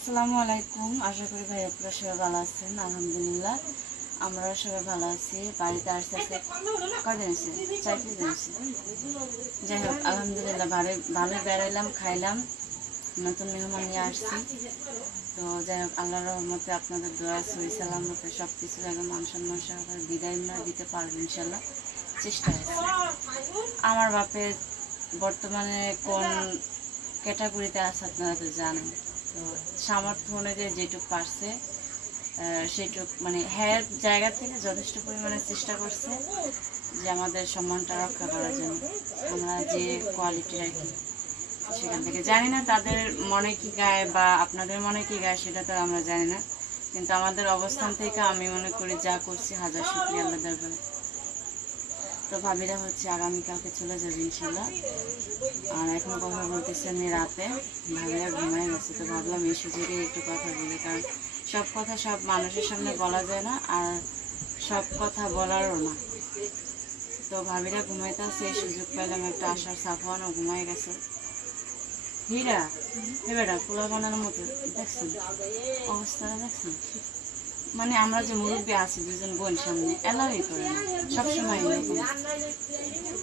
আসসালামু আলাইকুম। আশা করি ভাই আপনারা সবাই ভালো আছেন। আলহামদুলিল্লাহ আমরা সবাই ভালো আছি। বাড়িতে আসতে আসতে কদিন আছে, 4 দিন আছে। যাই হোক আলহামদুলিল্লাহ ভালো বেড়াইলাম, খাইলাম, নতুন মেহমান নিয়ে আসছি। তো যাই হোক আল্লাহর রহমতে আপনাদের দোয়া সহি সালামতে সব কিছু একদম মান সম্মান সহকারে বিদায় না দিতে পারবো ইনশাল্লাহ, চেষ্টা আছে। আমার বাপের বর্তমানে কোন ক্যাটাগরিতে আছে আপনারা তো জানেন। তো সামর্থ্য অনুযায়ী যেটুক পারছে সেটুক মানে হ্যার জায়গা থেকে যথেষ্ট পরিমাণে চেষ্টা করছে যে আমাদের সম্মানটা রক্ষা করার জন্য। আমরা যে কোয়ালিটির আর কি সেখান থেকে জানি না তাদের মনে কি গায় বা আপনাদের মনে কি গায় সেটা তো আমরা জানি না, কিন্তু আমাদের অবস্থান থেকে আমি মনে করি যা করছি হাজার শুকরিয়া আল্লাহ দরবারে। তো ভাবিরা হচ্ছে আগামীকালকে চলে যাবে ইনশাল্লাহ। আর এখন কথা বলতেছি আমি রাতে, ভাবিরা ঘুমায় গেছে। তো ভাবলাম এই সুযোগে একটু কথা বলি, কারণ সব কথা সব মানুষের সামনে বলা যায় না, আর সব কথা বলারও না। তো ভাবিরা ঘুমাইতে আছে, এই সুযোগ পেলাম একটা আসার। সাফওয়ানও ঘুমাই গেছে। হীরা এবারটা পোলা বানানোর মতো দেখছেন অবস্থাটা, দেখছেন মানে আমরা যে মুরব্বী আছি দুজন বোন সামনে এলাওই করে না সবসময় এরকম।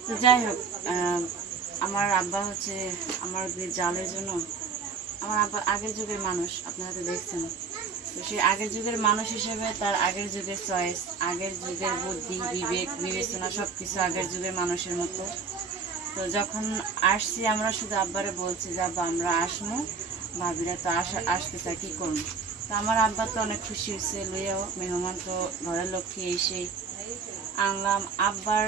তো যাই হোক আমার আব্বা হচ্ছে আমার জালের জন্য, আমার আব্বা আগের যুগের মানুষ, আপনারা তো দেখছেন। তো সেই আগের যুগের মানুষ হিসেবে তার আগের যুগের চয়েস, আগের যুগের বুদ্ধি বিবেক বিবেচনা সব কিছু আগের যুগের মানুষের মতো। তো যখন আসছি আমরা শুধু আব্বারে বলছি যে আব্বা আমরা আসবো, ভাবিরা তো আসতে চাই কী করবো। তো আমার আব্বা তো অনেক খুশি হয়েছে, লইয়াও মেহমান তো ঘরের লক্ষ্মী এসেই আনলাম। আব্বার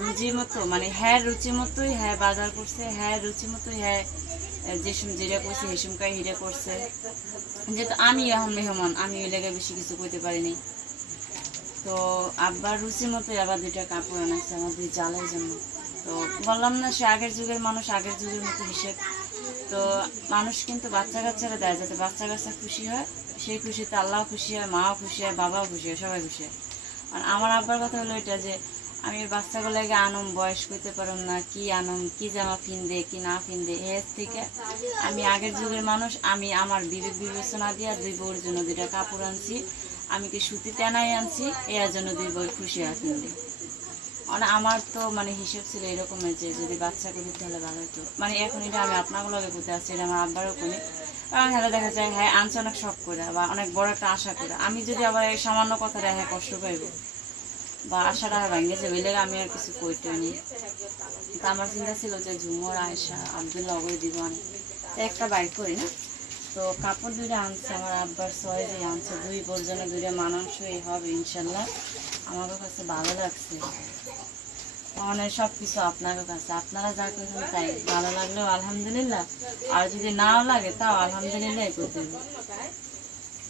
রুচি মতো মানে হ্যাঁ রুচি মতোই হ্যাঁ বাজার করছে, হ্যাঁ রুচি মতোই হ্যাঁ যেসম যেটা করছে হেসুমকাই হিরা করছে। যেহেতু আমি এখন মেহমান, আমি ওই লেগে বেশি কিছু করতে পারিনি। তো আব্বার রুচি মতোই আবার 2টা কাপড় আনাচ্ছে আমার 2 জালের জন্য। তো বললাম না সে আগের যুগের মানুষ, আগের যুগের মতো হিসেব। তো মানুষ কিন্তু বাচ্চা কাচ্চারা দেয় যাতে বাচ্চা কাচ্চা খুশি হয়, সেই খুশিতে আল্লাহ খুশি হয়, মাও খুশি হয়, বাবাও খুশি হয়, সবাই খুশি হয়। আর আমার আব্বার কথা হলো এটা যে আমি বাচ্চাগুলোকে আনম, বয়স করতে পারম না, কি আনম, কি জামা ফিনদে কি না ফিনদে, এর থেকে আমি আগের যুগের মানুষ, আমি আমার বিবেক বিবেচনা দিয়া 2 বউর জন্য 2টা কাপড় আনছি। আমি কি সুতিতে আনাই আনছি, এর জন্য 2 বউ খুশি হয় কিনলে। মানে আমার তো মানে হিসেব ছিল এরকমের যে যদি বাচ্চা করি তাহলে ভালো হতো। মানে এখন এটা আমি আপনাগুলোকে করতে আসছি, এটা আমার আব্বারও করি। কারণ হ্যাঁ দেখা যায় হ্যাঁ আনছে অনেক শখ করে বা অনেক বড় একটা আশা করে, আমি যদি আবার এই সামান্য কথাটা হ্যাঁ কষ্ট পাইব বা আশাটা ভেঙে যাবে, এলে আমি আর কিছু কইতে নি। তা আমার চিন্তা ছিল যে ঝুমর আয়সা আব্দুল্লাহ অবৈ দিব আমি একটা বাইক করি না। তো কাপড় 2টা আনছে আমার আব্বার চয়েসে আনছে, 2 বোর জন্য 2টা মানানসই হবে ইনশাল্লাহ। আমার কাছে ভালো লাগছে, মানে সব কিছু আপনার কাছে আপনারা যা করবেন তাই ভালো লাগলেও আলহামদুলিল্লাহ, আর যদি নাও লাগে তাও আলহামদুলিল্লাহ করতে হবে।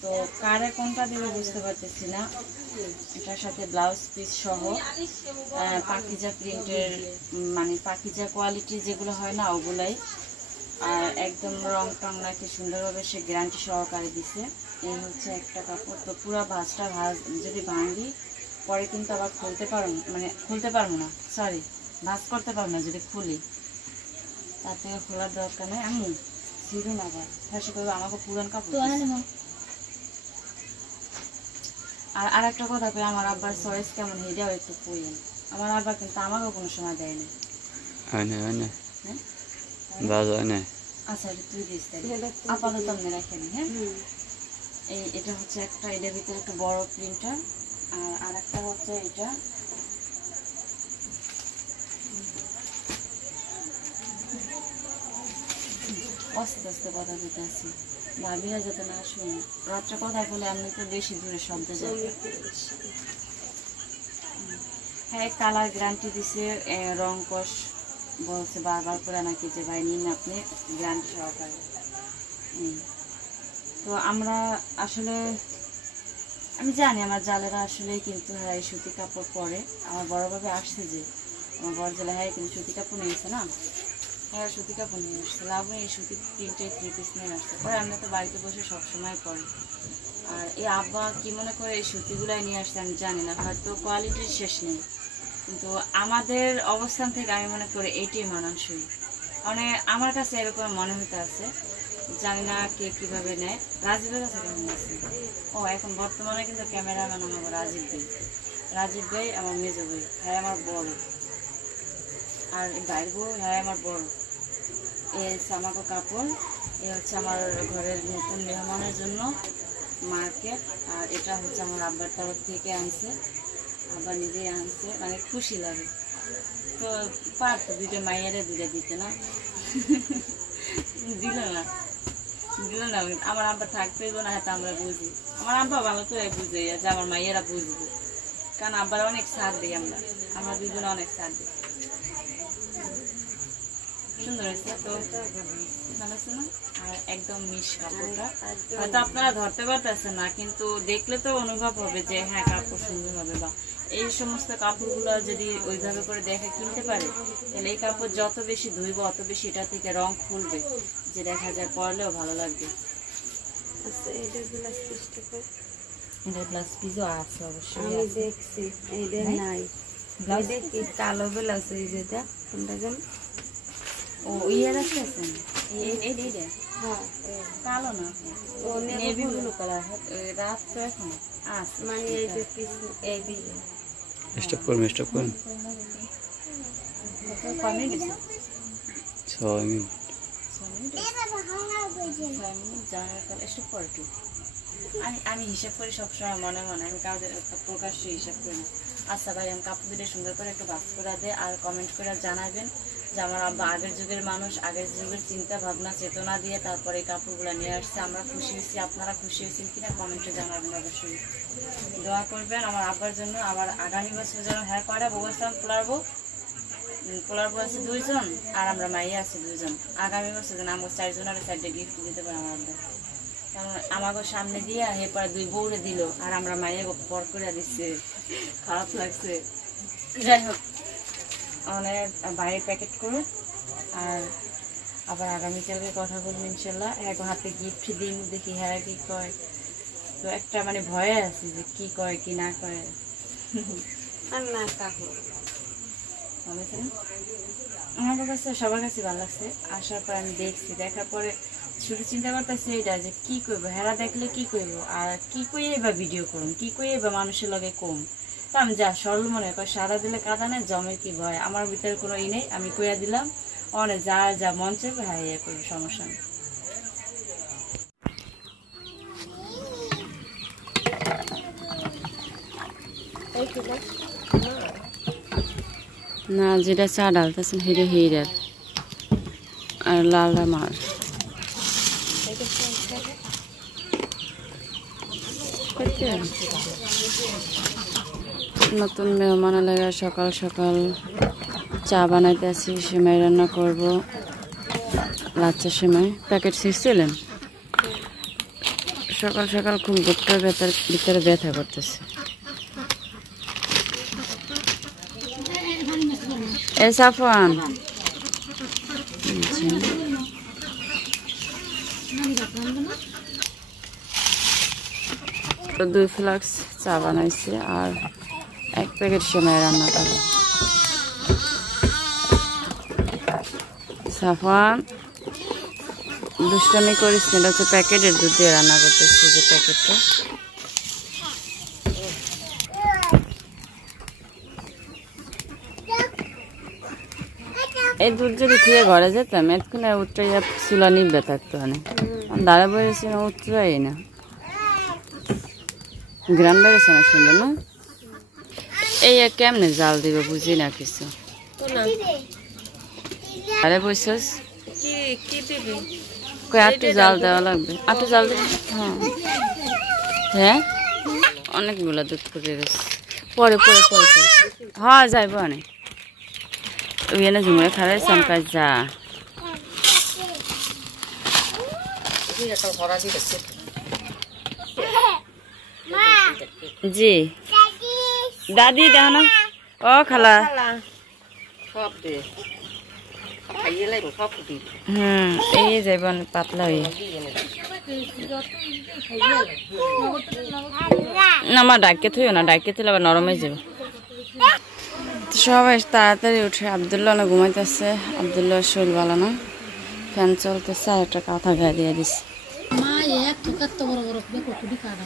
তো কারে কোনটা দিবে বুঝতে পারতেছি না। এটার সাথে ব্লাউজ পিস সহ পাকিজা প্রিন্টের মানে পাকিজা কোয়ালিটি যেগুলো হয় না ওগুলাই, আর একদম রং টং নাকি সুন্দরভাবে সে গ্যারান্টি সহকারে দিছে। এই হচ্ছে একটা কাপড়। তো পুরো ভাঁজটা যদি ভাঙি পরে কিন্তু আবার খুলতে পারবো, মানে খুলতে পারবো না, সরি ভাঁজ করতে পারবো না যদি খুলি, তার থেকে খোলার দরকার নেই। আমি ছিঁড়ুন আবার ফাঁসি করবো আমাকে পুরান কাপড়। আর একটা কথা কই, আমার আব্বার চয়েস কেমন এটাও একটু কইন। আমার আব্বা কিন্তু আমাকেও কোনো সময় দেয়নি। আচ্ছা এটা তুই দিস আপাতত আপনি রাখেনি। হ্যাঁ এটা হচ্ছে একটা, এটার ভিতরে একটা বড় প্রিন্টার, আর একটা হচ্ছে এটা আস্তে আস্তে কথা দিতে আছি, ভাবিরা যাতে না শুনি। রাত্রে কথা বলে আমি তো বেশি দূরে শব্দ যাই। হ্যাঁ কালার গ্যারান্টি দিছে, রং কষ বলছে বারবার করে নাকি যে ভাই নিন আপনি গ্যারান্টি সহকারে। তো আমরা আসলে আমি জানি আমার জালেরা আসলে কিন্তু হ্যাঁ এই সুতি কাপড় পরে। আমার বড়ভাবে আসছে যে আমার বড় জেলা হ্যাঁ কিন্তু সুতি কাপড় নিয়েছে না, হ্যাঁ সুতি কাপড় নিয়ে আসছে, লাভ এই সুতি 3টে 3 পিস নিয়ে আসছে। পরে আমরা তো বাড়িতে বসে সবসময় পরি। আর এই আব্বা কি মনে করে এই সুতিগুলাই নিয়ে আসছে আমি জানি না, হয়তো কোয়ালিটির শেষ নেই, কিন্তু আমাদের অবস্থান থেকে আমি মনে করি এইটাই মানানসই। মানে আমার কাছে এরকম মনে হতে আছে জানি না কে কিভাবে নেয়। রাজীবের কাছে কেমন আছে? ও এখন বর্তমানে কিন্তু ক্যামেরাম্যান আমার রাজীব ভাই আমার মেজো ভাই, হ্যাঁ আমার বড়, আর ভাইয়ের বউ হ্যাঁ আমার বড়। এ হচ্ছে আমার কাপড়, এ হচ্ছে আমার ঘরের নতুন মেহমানের জন্য মার্কেট, আর এটা হচ্ছে আমার আব্বার তরফ থেকে আনছে, আব্বা নিজেই আনছে, মানে খুশি লাগে। তো পারতো দুইটা মাইয়ারে দুইটা দিতে না, দিল না। আমার আব্বা থাকতে না, হয়তো আমরা বুঝি, আমার আব্বা ভালো করে বুঝে যে আমার মাইয়েরা বুঝবো, কারণ আব্বার অনেক সাথ দিই, আমরা দুজনে অনেক সাথ দিই। সুন্দর হয়েছে তো, ভালো আছে না? আর একদম মিশ কাপড়টা, হয়তো আপনারা ধরতে পারতেছেন না, কিন্তু দেখলে তো অনুভব হবে যে হ্যাঁ কাপড় সুন্দর হবে। বা এই সমস্ত কাপড়গুলো যদি ওইভাবে করে দেখে কিনতে পারে, তাহলে এই কাপড় যত বেশি ধুইব অত বেশি এটা থেকে রং খুলবে, যে দেখা যায় পরলেও ভালো লাগবে। এটা ব্লাউজ পিসও আছে অবশ্যই, আমি দেখছি এইটা নাই, ব্লাউজ কি কালো ব্লাউজ এই যেটা কোনটা জানি, ও ইয়ার আছে এই হ্যাঁ কালো না, ও নেভি ব্লু কালার, রাত তো এখন আছে, মানে এই যে পিস এই দিকে স্টপ করুন কমে গেছে 6 মিনিট স্টপ করে একটু। আমি হিসাব করি সবসময় মনে মনে, আমি কাউকে প্রকাশ্যে হিসাব করি না। আচ্ছা ভাই, আমি কাপড় দিলে সুন্দর করে একটু বাস করে দেয়, আর কমেন্ট করে জানাবেন যে আমার আব্বা আগের যুগের মানুষ, আগের যুগের চিন্তা ভাবনা চেতনা দিয়ে তারপরে এই কাপড়গুলো নিয়ে আসছে। আমরা খুশি হয়েছি, আপনারা খুশি হয়েছেন কিনা কমেন্টে জানাবেন। অবশ্যই দোয়া করবেন আমার আব্বার জন্য। আবার আগামী বছর যেন হ্যাঁ কয়টা বউ আছে, পোলার বউ আছে 2 জন, আর আমরা মাইয়া আছে 2 জন। আগামী বছর যেন আমার 4 জনের সাইডে গিফট দিতে পারে আমার আব্বা, কারণ আমাকে সামনে দিয়ে এরপরে 2 বউরে দিল, আর আমরা মাইয়া পর করে দিচ্ছে, খারাপ লাগছে। যাই হোক, অনেক বাইরের প্যাকেট করুন, আর আবার আগামীকালকে কথা বলবো ইনশাল্লাহ। এক হাতে গিফট দিন, দেখি হ্যাঁ কি কয়। তো একটা মানে ভয়ে আছে যে কি কয় কি না কয়, আর না কাকু আমার কাছে সবার কাছে ভালো লাগছে। আসার পর আমি দেখছি, দেখার পরে শুধু চিন্তা করতেছি এটা যে কি করবো, হেরা দেখলে কি করবো, আর কি কইয়ে বা ভিডিও করুন, কি কইয়ে বা মানুষের লগে কম। তো আমি যা সরল মনে কর, সারা দিলে কাঁদানে জমের কি ভয়, আমার ভিতরে কোনো ই নেই, আমি কইয়া দিলাম অনেক যা মন চাইবে হ্যাঁ ইয়ে করবো, সমস্যা নেই। না যেটা চা ডালতেছেন হেরে হিরার, আর লালটা মার। নতুন মেহমান এলাকা, সকাল সকাল চা বানাইতেছি, সেমাই রান্না করবো, লাচ্চা সেমাই। প্যাকেট ছিঁড়ছিলেন সকাল সকাল, খুব বুকটার ভিতরে ব্যথা করতেছে। এ সাফওয়ান, তো 2 ফ্লাক্স চা বানাইছে আর 1 প্যাকেট সেমাই রান্না করবো। সাফওয়ান দুষ্টামি করিস না, এটা হচ্ছে প্যাকেটের দুধ দিয়ে রান্না করতেছি, যে প্যাকেটটা। এই দুধ যদি খেয়ে ঘরে যেতাম এতক্ষণ উঠটাইয়া চুলা নিবে থাকতো, অনেক দাঁড়া বেড়েছে না, উঠরাই না, গ্রাম বেড়েছে না, সুন্দর না। এই কেমনে জাল দিবে বুঝি না কিছু। আরে বসছিস আটটু জাল দেওয়া লাগবে, আটটু জাল দেবে। হ্যাঁ অনেকগুলা দুধ ফুটে গেছে, পরে পরে পরে হ্যাঁ যাইব অনেক। ওই এনে ঝুমরে খারাই চমকাই যা। জি দাদি দেখ না, ও খালা এই যাইব পাতলা হয়ে। না আমার ডাকে থইও না, ডাকে থইলে আবার নরম হয়ে যাবে। সবাই তাড়াতাড়ি উঠে, আবদুল্লাহ না ঘুমাইতেছে, আবদুল্লাহ শরীর ভালো না, ফ্যান চলতেছে আর একটা কাঁথা গায়ে দিয়ে দিছি। মা এক তো বড় বড় বেকুটি কাটা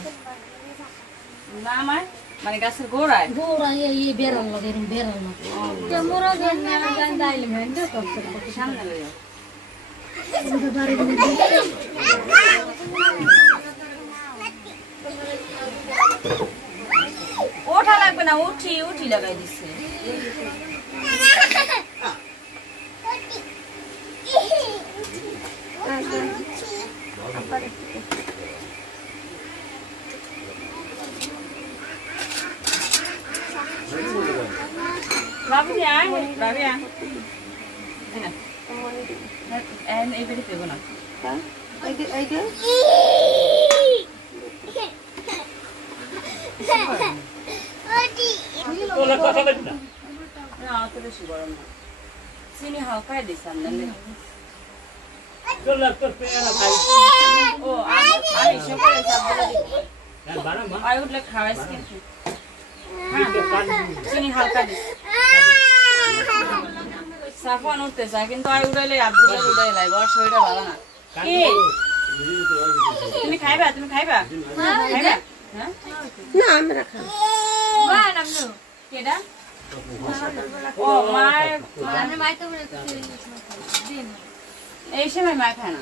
না আমার মানে গাছের গোড়ায় গোড়া এই বেরাল লাগে এরকম বেরাল না ক্যামেরা গান গান দাইলে মেন্ডে করতে সামনে লইও। ওঠা লাগবে না, উঠি উঠি লাগাই দিচ্ছে। বাবু আয়, বাবু আয়। এই বেড়ে পেবো না। অত বেশি গরম না, চিনি হালকাই দিচ্ছি আমরা। ও আমি এসব করে উঠলে খাওয়াইছি কিন্তু চিনি হালকা দিচ্ছি। সাফান উঠতে চায় কিন্তু আই উড়াইলে আব্দুল্লাহ উড়াই লাগবে, ওর শরীরটা ভালো না। কি তুমি খাইবা? তুমি খাইবা? খাইবা? হ্যাঁ না আমরা খাই কেডা? ও মায় এই সময় মায় খায় না,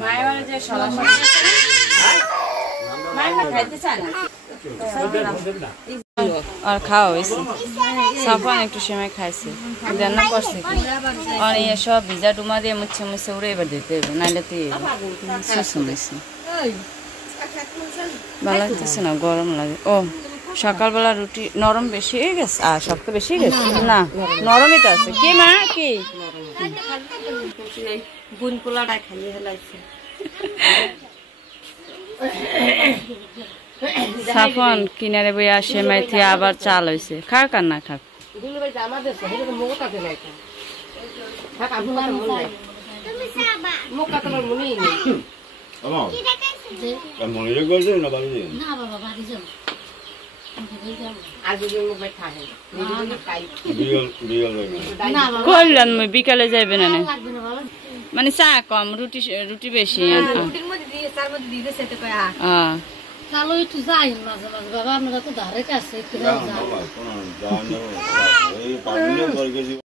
মায়ের বাড়ি যে সরাসরি মায়ের না খাইতে চায় না। আর খাওয়া হয়েছে, সাফান একটু সময় খাইছে, রান্না করছে আর এসব ভিজা ডুমা দিয়ে মুছে মুছে উড়ে এবার দিতে হবে, নাইলে তো শুনেছি ভালো লাগতেছে না, গরম লাগে। ও সকালবেলা রুটি নরম বেশি হয়ে গেছে আর শক্ত বেশি হয়ে গেছে না, নরমই তো আছে। কি মা কি বুন পোলাটা খালি হেলাইছে সাফন কিনারে বই আসে মাইথি আবার চাল হয়েছে, খাক আর না খাক। না বাবা বাড়ি যাও করলাম বিকালে যাইবে না লাগবে না ভালো মানে চা কম, রুটি রুটি বেশি। রুটির মধ্যে দিয়ে তার মধ্যে দিয়ে সেটা কয় চালো একটু যাই মাঝে মাঝে বাবা আপনারা তো ধারে কাছে একটু যাও